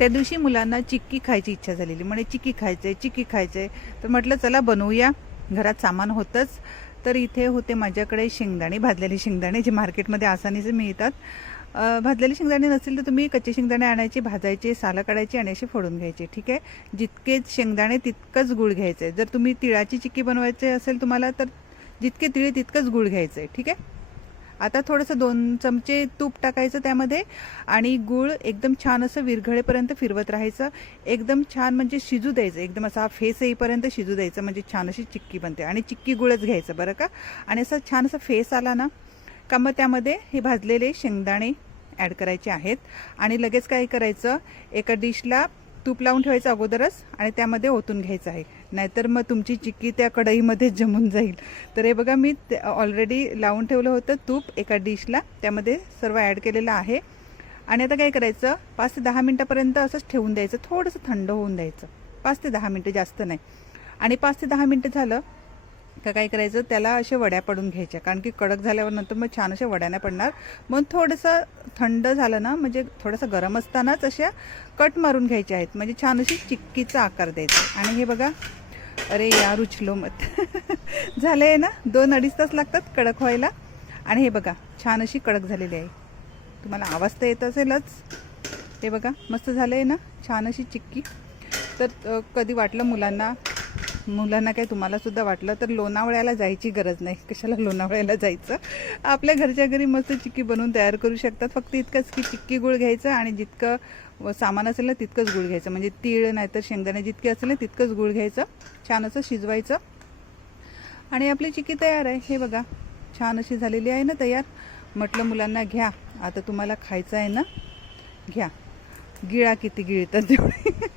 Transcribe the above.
त्या दिवशी मुलांना चिक्की खायची इच्छा झालेली, म्हणे चिक्की खायचंय चिक्की खायचंय. तर म्हटलं चला बनवूया, घरात सामान होतंच. तर इथे होते माझ्याकडे शेंगदाणे, भाजलेले शेंगदाणे जे मार्केटमध्ये आसानीचे मिळतात. भाजलेले शेंगदाणे नसतील तर तुम्ही कच्चे शेंगदाणे आणायचे, भाजायचे, सालं काढायची आणि असे फोडून घ्यायचे. ठीक आहे. जितके शेंगदाणे तितकंच गूळ घ्यायचं आहे. जर तुम्ही तिळाची चिक्की बनवायची असेल तुम्हाला तर जितके तिळ तितकंच गूळ घ्यायचं आहे. ठीक आहे. आता थोडंसं 2 चमचे तूप टाकायचं त्यामध्ये आणि गूळ एकदम छान असं विरघळेपर्यंत फिरवत राहायचं. एकदम छान म्हणजे शिजू द्यायचं, एकदम असा फेस येईपर्यंत शिजू द्यायचं, म्हणजे छान अशी चिक्की बनते. आणि चिक्की गुळच घ्यायचं बरं का. आणि असं छान असा फेस आला ना का मग त्यामध्ये हे भाजलेले शेंगदाणे ॲड करायचे आहेत. आणि लगेच काय करायचं, एका डिशला तूप लावून ठेवायचं अगोदरच आणि त्यामध्ये ओतून घ्यायचं आहे, नाहीतर मग तुमची चिक्की त्या कढईमध्ये जमून जाईल. तर हे बघा मी ऑलरेडी लावून ठेवलं होतं तूप एका डिशला, त्यामध्ये सर्व ॲड केलेलं आहे. आणि आता काय करायचं, 5 ते 10 मिनटापर्यंत असंच ठेवून द्यायचं, थोडंसं थंड होऊन द्यायचं. 5 ते 10 मिनटं, जास्त नाही. आणि 5 ते 10 मिनटं झालं का काय करायचं, त्याला अशा वड्या पडून घ्यायच्या, कारण की कडक झाल्यावर नंतर मग छान अशा वड्या नाही पडणार. मग थोडंसं थंड झालं ना, म्हणजे थोडंसं गरम असतानाच अशा कट मारून घ्यायच्या आहेत, म्हणजे छान अशी चिक्कीचा आकार द्यायचा. आणि हे बघा, अरे यार उचलो मत झालं आहे ना, 2-2.5 तास लागतात कडक व्हायला. आणि हे बघा छान अशी कडक झालेली आहे, तुम्हाला आवाज तर येत असेलच. हे बघा मस्त झालं आहे ना छान अशी चिक्की. तर कधी वाटलं मुलांना काय तुम्हालासुद्धा वाटलं तर लोणावळ्याला जायची गरज नाही. कशाला लोणावळ्याला जायचं, आपल्या घरच्या घरी मस्त चिक्की बनवून तयार करू शकतात. फक्त इतकंच की चिक्की गुळ घ्यायचं आणि जितकं सामान असेल ना तितकंच गुळ घ्यायचं, म्हणजे तीळ नाहीतर शेंगदाणे जितके असेल ना तितकंच गुळ घ्यायचं, छान असं शिजवायचं आणि आपली चिक्की तयार आहे. हे बघा छान अशी झालेली आहे ना तयार. म्हटलं मुलांना घ्या, आता तुम्हाला खायचं आहे ना, घ्या, गिळा, किती गिळतात तेवढे.